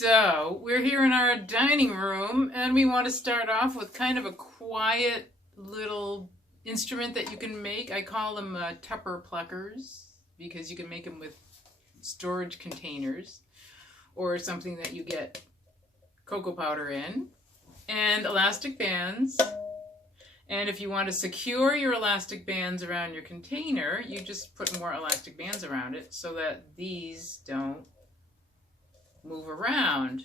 So, we're here in our dining room, and we want to start off with kind of a quiet little instrument that you can make. I call them Tupper pluckers, because you can make them with storage containers, or something that you get cocoa powder in, and elastic bands. And if you want to secure your elastic bands around your container, you just put more elastic bands around it so that these don't move around.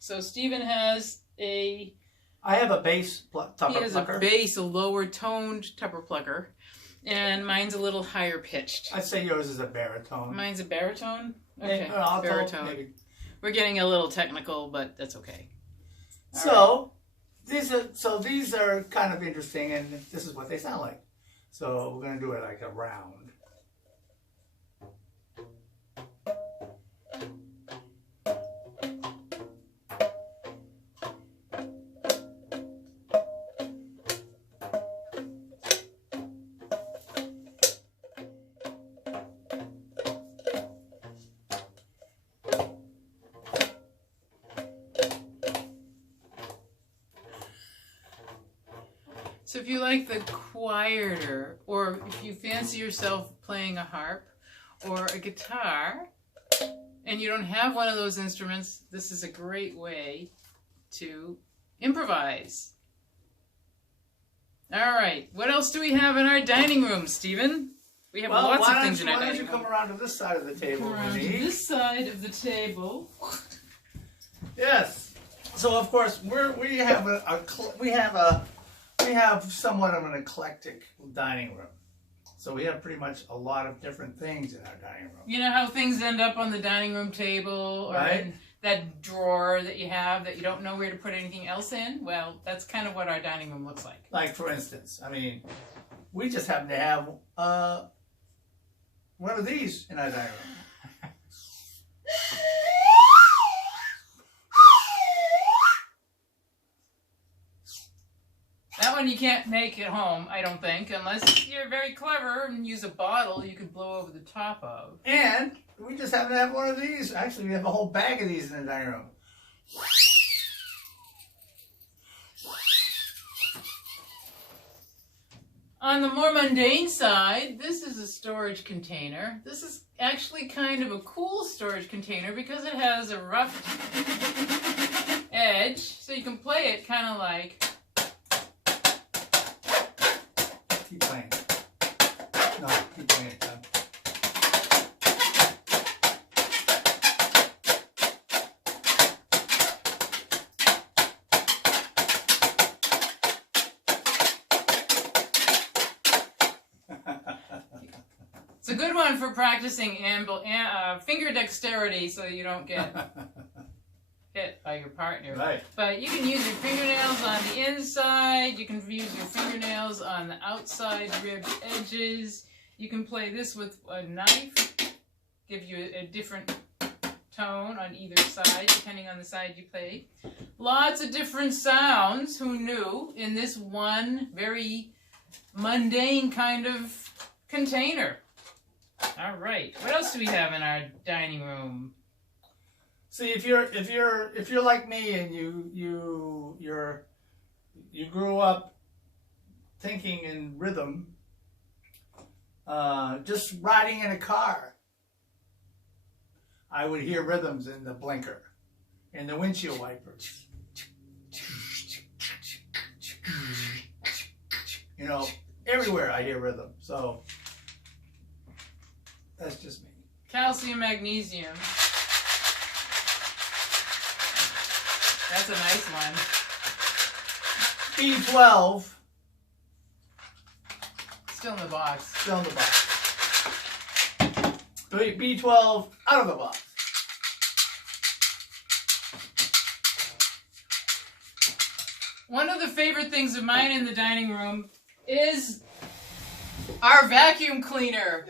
So Stephen has I have a bass Tupper plucker. He has a bass, a lower toned Tupper plucker, and mine's a little higher pitched. I'd say yours is a baritone. Mine's a baritone? Okay, Alto, baritone. maybe. We're getting a little technical, but that's okay. So these are kind of interesting, and this is what they sound like. So we're going to do it like a round. So if you like the quieter, or if you fancy yourself playing a harp or a guitar, and you don't have one of those instruments, this is a great way to improvise. All right, what else do we have in our dining room, Stephen? We have lots of things in our dining room. Why don't you come around to this side of the table, Come around to this side of the table. Yes. So of course we have somewhat of an eclectic dining room. So we have pretty much a lot of different things in our dining room. You know how things end up on the dining room table, or in that drawer that you have that you don't know where to put anything else in? Well, that's kind of what our dining room looks like. Like, for instance, I mean, we just happen to have one of these in our dining room. That one you can't make at home, I don't think, unless you're very clever and use a bottle you can blow over the top of. And we just happen to have one of these. Actually, we have a whole bag of these in the dining room. On the more mundane side, this is a storage container. This is actually kind of a cool storage container because it has a rough edge, so you can play it kind of like... Keep playing. No, keep playing it, John. It's a good one for practicing finger dexterity so you don't get hit by your partner. Right. But you can use your fingernails on the inside, you can use your fingernails on the outside ribbed edges. You can play this with a knife, give you a different tone on either side, depending on the side you play. Lots of different sounds, who knew, in this one very mundane kind of container. All right, what else do we have in our dining room? See, if you're like me and you grew up thinking in rhythm, just riding in a car, I would hear rhythms in the blinker, in the windshield wipers. You know, everywhere I hear rhythm. So that's just me. Calcium, magnesium. That's a nice one. B12. Still in the box. Still in the box. B12 out of the box. One of the favorite things of mine in the dining room is our vacuum cleaner.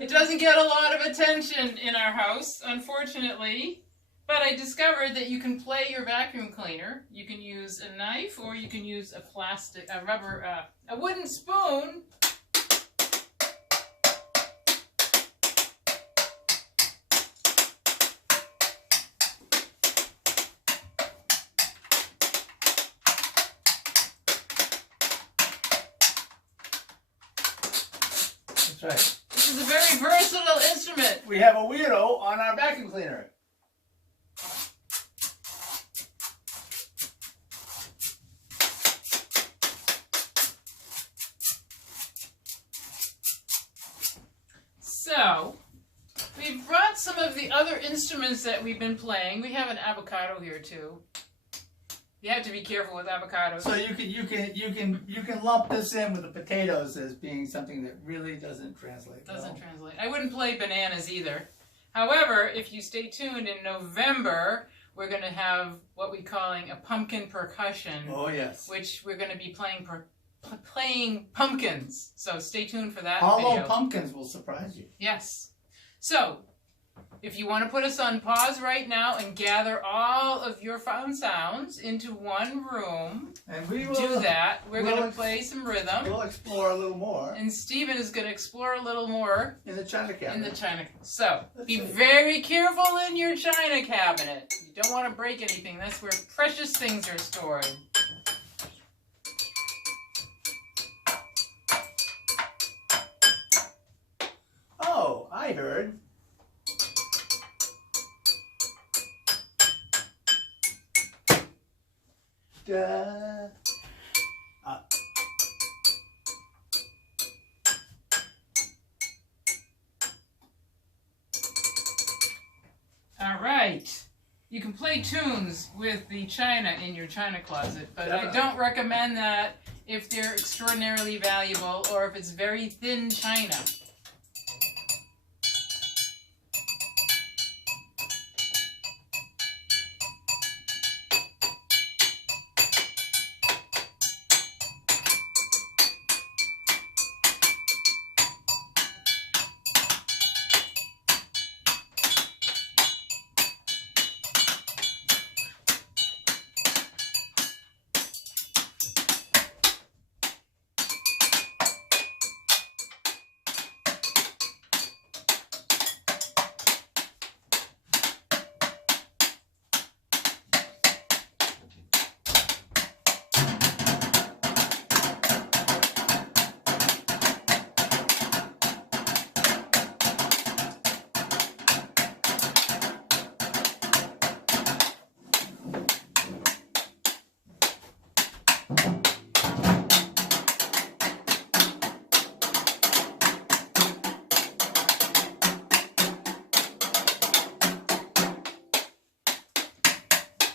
It doesn't get a lot of attention in our house, unfortunately, but I discovered that you can play your vacuum cleaner. You can use a knife, or you can use a wooden spoon. That's right. This is a very versatile instrument. We have a weirdo on our vacuum cleaner. So, we've brought some of the other instruments that we've been playing. We have an avocado here too. You have to be careful with avocados. So you can lump this in with the potatoes as being something that really doesn't translate. Doesn't translate. I wouldn't play bananas either. However, if you stay tuned in November, we're going to have what we're calling a pumpkin percussion. Oh yes. Which we're going to be playing pumpkins. So stay tuned for that Hollow video. pumpkins will surprise you. Yes. So, if you want to put us on pause right now and gather all of your found sounds into one room, and we will do that. We're going to play some rhythm. We'll explore a little more. And Stephen is going to explore a little more in the china cabinet. In the china. So, be very careful in your china cabinet. You don't want to break anything. That's where precious things are stored. Oh, I heard. Da. All right. You can play tunes with the china in your china closet, but I don't recommend that if they're extraordinarily valuable or if it's very thin china.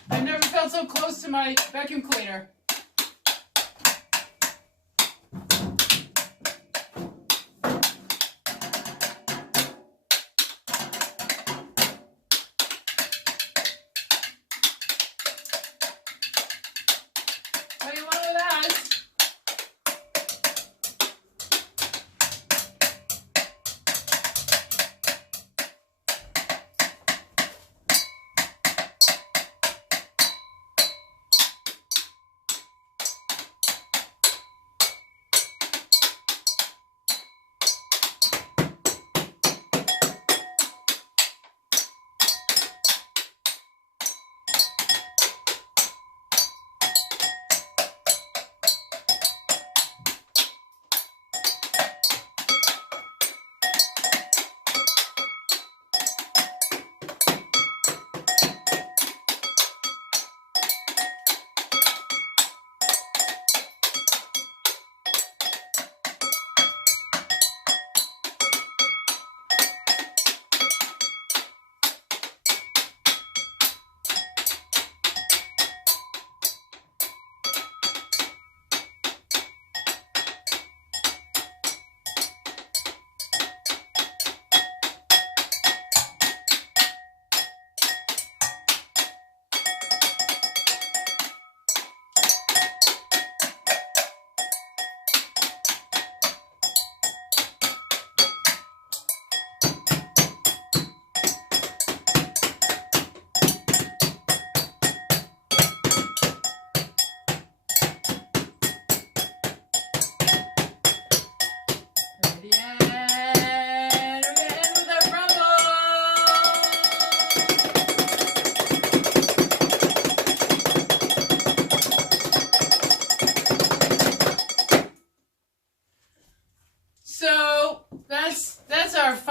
I've never felt so close to my vacuum cleaner. What do you want with that?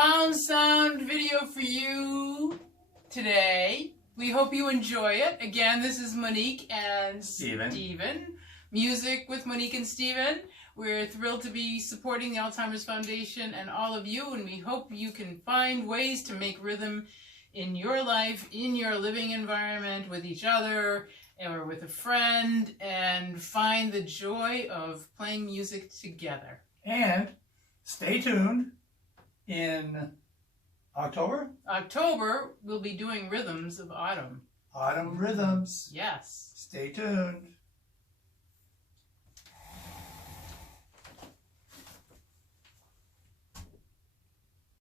found sound video for you today. We hope you enjoy it. Again, this is Monique and Steven. Music with Monique and Steven. We're thrilled to be supporting the Alzheimer's Foundation and all of you, and we hope you can find ways to make rhythm in your life, in your living environment, with each other, or with a friend, and find the joy of playing music together. And stay tuned in October. October, we'll be doing Rhythms of Autumn. Autumn Rhythms. Yes. Stay tuned.